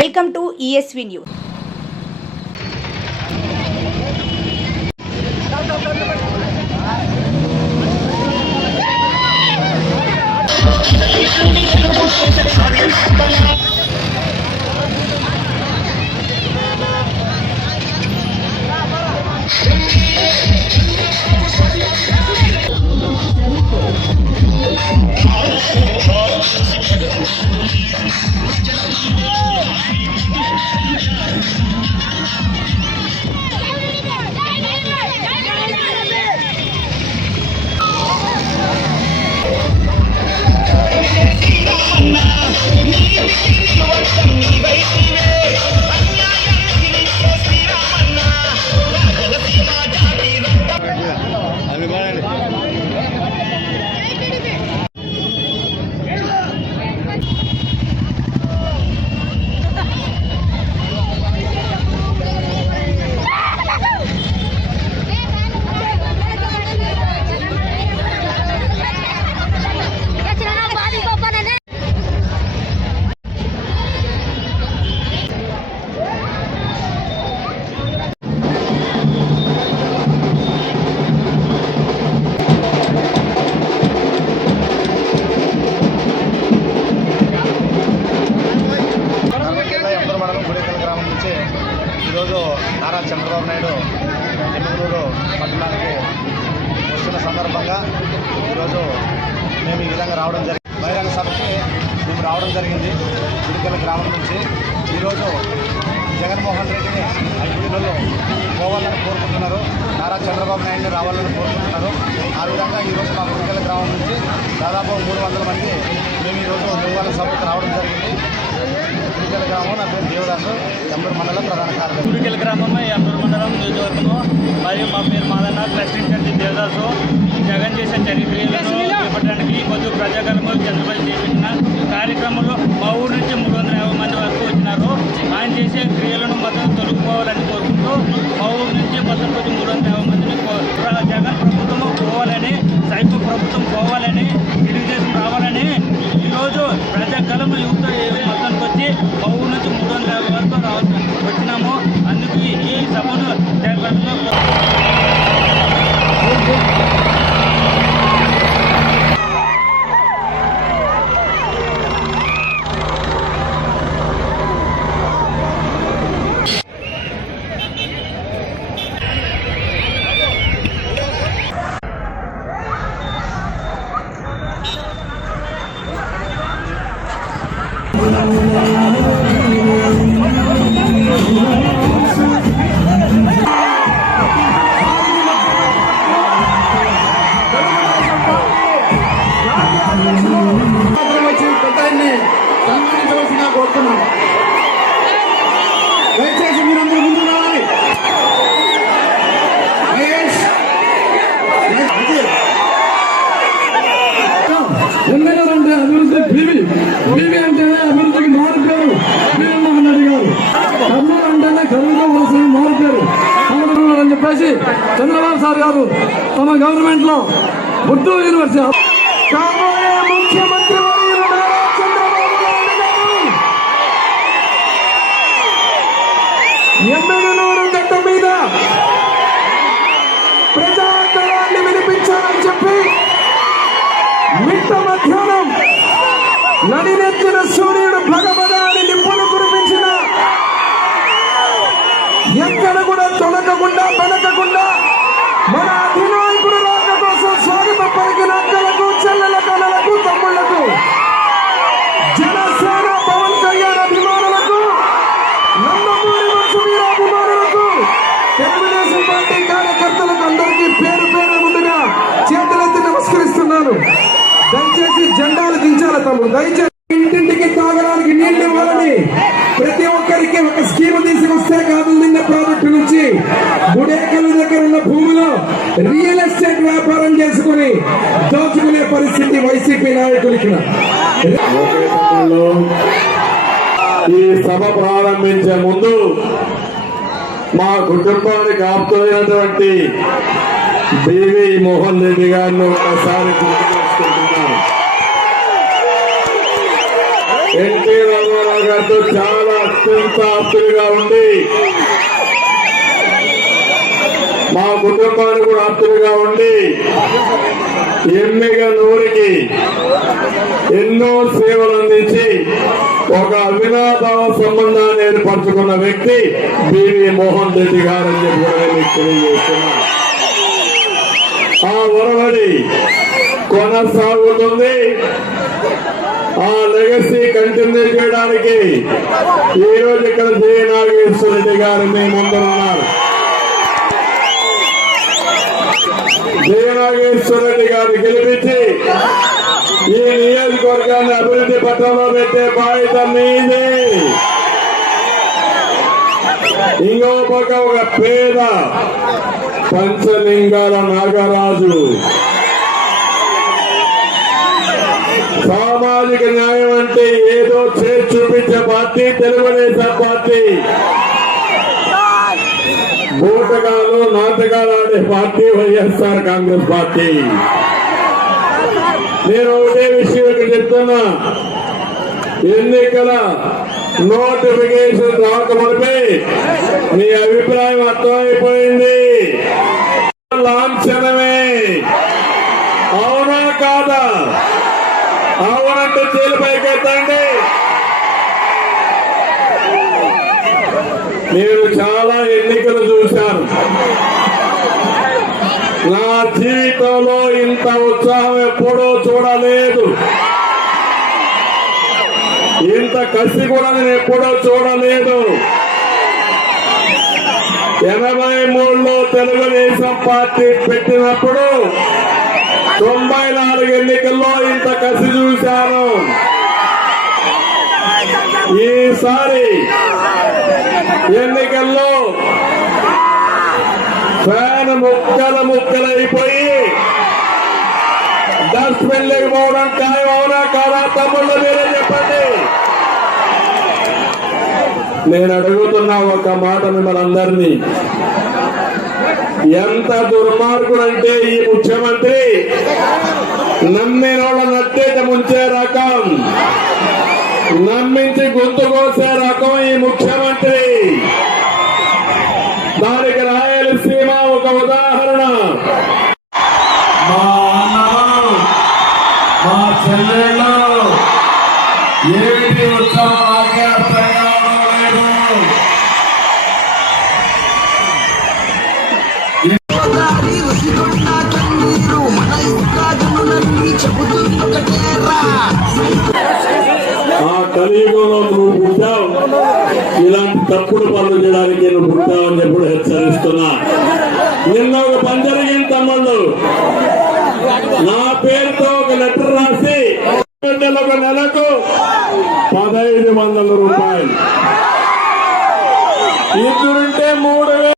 Welcome to ESV news. ఈరోజు నారా చంద్రబాబు నాయుడు ఎమ్మెల్యేలు పట్టణానికి వస్తున్న సందర్భంగా ఈరోజు మేము ఈ విధంగా రావడం జరిగింది. బహిరంగ సభకి మేము రావడం జరిగింది. గుడికల గ్రామం నుంచి ఈరోజు జగన్మోహన్ రెడ్డిని 5 నెలల్లో పోవాలని కోరుకుంటున్నారు. నారా చంద్రబాబు నాయుడిని రావాలని కోరుకుంటున్నారు. ఆ విధంగా ఈరోజు మా గుడికల గ్రామం నుంచి దాదాపు 300 మంది మేము ఈరోజు నివాళ సభకు రావడం జరిగింది. గుడికల గ్రామం, నా పేరు దేవదాసు, ఎంబూరు మండలం ప్రధాన కార్యదర్శి. గుడికల గ్రామం, ఎంబూరు మండలం నియోజకవర్గము. మరియు మా పేరు మాదన్న, ప్రెసిడెంట్ దేవదాసు. జగన్ చేసే చరిత్రలను చేపట్టడానికి కొద్ది ప్రజాకర్మలు చంద్రబాబు చేపట్టిన కార్యక్రమంలో మా ఊరు నుంచి 350 మంది వరకు వచ్చినారు. ఆయన చేసే క్రియలను మొత్తం తొలగిపోవాలని కోరుకుంటూ మా ఊరు నుంచి మొత్తం కొద్ది 350 మందిని జగన్ ప్రభుత్వం పోవాలని, సైకో ప్రభుత్వం పోవాలని, తెలుగుదేశం రావాలని ఈరోజు ప్రజాకర్మ యువత మొత్తానికి వచ్చి మా ఊరు నుంచి 350 వరకు వచ్చినాము. అందుకు ఈ సభను దయచేసి మీరందరూ ముందు రావాలి. ఎమ్మెల్యేలంటే అభివృద్ధి బీవీ అంటేనే అభివృద్ధికి మారుతారు. జగన్మోహన్ రెడ్డి గారు కర్నూలు అంటేనే కర్నూలు వలసలు మారుతారు అని చెప్పేసి చంద్రబాబు సార్ గారు తమ గవర్నమెంట్ లో ఉర్దూ యూనివర్సిటీ కాబోయే ముఖ్యమంత్రి ఎమ్మెల్యేలు గట్ట మీద ప్రజాకరాన్ని వినిపించాలని చెప్పి మిట్ట మధ్యాహ్నం నడినెత్తిన సూర్యుడు భగభగాని నిప్పులు కురిపించిన ఎక్కడ కూడా తొలగకుండా వెనకకుండా మన అధినాయకుడు రాక కోసం స్వాగతం పలికిన అక్కలకు, చెల్లెల కళలకు, తమ్ముళ్లకు, జనసేన పవన్ కళ్యాణ్ అభిమానులకు, నందమూరి వంశవీర అభిమానులకు, తెలుగుదేశం పార్టీ కార్యకర్తలకు అందరికీ పేరు పేరు ముందుగా చేతులెత్తి నమస్కరిస్తున్నాను. దయచేసి జెండాలు దించాలి తమ్ముడు. దయచేసి ఇంటింటికి తాగడానికి నీళ్లు ఇవ్వాలని ప్రతి ఒక్కరికి ఒక స్కీమ్ తీసుకొస్తే కాదు. నిన్న ప్రాజెక్టు నుంచి గుడేకల దగ్గర ఉన్న భూమిలో రియల్ ఎస్టేట్ వ్యాపారం చేసుకుని దోచుకునే పరిస్థితి వైసీపీ నాయకులకి. ఈ సభ ప్రారంభించే ముందు మా కుటుంబానికి ఆప్తులైనటువంటి బివి మోహన్ రెడ్డి గారిని ఒకసారి గుర్తు చేసుకుంటున్నాను. ఎన్టీ రామారావు గారితో చాలా అత్యంత ఆప్తులుగా ఉండి మా కుటుంబానికి కూడా ఆప్తులుగా ఉండి ఎమ్మెగా నూరికి ఎన్నో సేవలు అందించి ఒక అవినాభావ సంబంధాన్ని ఏర్పరచుకున్న వ్యక్తి బివి మోహన్ రెడ్డి గారని చెప్పి కూడా మీకు తెలియజేస్తున్నా. ఆ ఒరవడి కొనసాగుతుంది. ఆ లెగసీ కంటిన్యూ చేయడానికి ఈ రోజు ఇక్కడ జయ నాగేశ్వర రెడ్డి గారు మీ ముందున్నారు. జయ నాగేశ్వర రెడ్డి గారిని గెలిపించి ఈ నియోజకవర్గాన్ని అభివృద్ధి పథంలో పెట్టే బాధ్యత మీదే. ఇంకో పక్క ఒక పేద పంచలింగాల నాగరాజు సామాజిక న్యాయం అంటే ఏదో చేసి చూపించే పార్టీ తెలుగుదేశం పార్టీ. బూటకాలు నాటకాలు ఆడే పార్టీ వైఎస్ఆర్ కాంగ్రెస్ పార్టీ. నేను ఒకటే విషయం ఇక్కడ చెప్తున్నా, ఎన్నికల నోటిఫికేషన్ రాకమునిపై మీ అభిప్రాయం అర్థమైపోయింది. లాంఛనమే, అవునా కాదా? అవునంటే జైలుపైకి ఎత్తండి. నేను చాలా ఎన్నికలు చూశాను. నా జీవితంలో ఇంత ఉత్సాహం ఎప్పుడూ చూడలేదు, ఇంత కసి కూడా నేను ఎప్పుడూ చూడలేదు. 83లో తెలుగుదేశం పార్టీ పెట్టినప్పుడు 94 ఎన్నికల్లో ఇంత కసి చూశాను. ఈసారి ఎన్నికల్లో ఫ్యాన్ ముక్కలైపోయి డస్ట్బిన్ లేకపోవడం ఖాయం. అవునా కాదా? తమ్ముళ్ళు మీరే చెప్పండి. నేను అడుగుతున్నా ఒక మాట మిమ్మల్ని అందరినీ, ఎంత దుర్మార్గుడంటే ఈ ముఖ్యమంత్రి నమ్మిన వాళ్ళ నట్టేట ముంచే రకం, నమ్మించి గొంతు కోసే రకం ఈ ముఖ్యమంత్రి. దానికి రాయలసీమ ఒక ఉదాహరణ. మా అన్నలు, మా చెల్లెళ్ళు ఏమిటి ఉత్సవం నాకే అర్థం కావడం లేదు. ఆ కలియుగంలో నువ్వు పుట్టావు, ఇలాంటి తప్పుడు పనులు చేయడానికి నువ్వు పుట్టావని చెప్పి హెచ్చరిస్తున్నా. నిన్న ఒక పని జరిగింది తమ్ముళ్ళు, నా పేరుతో ఒక లెటర్ రాసి ఒక నెలకు 1500 రూపాయలు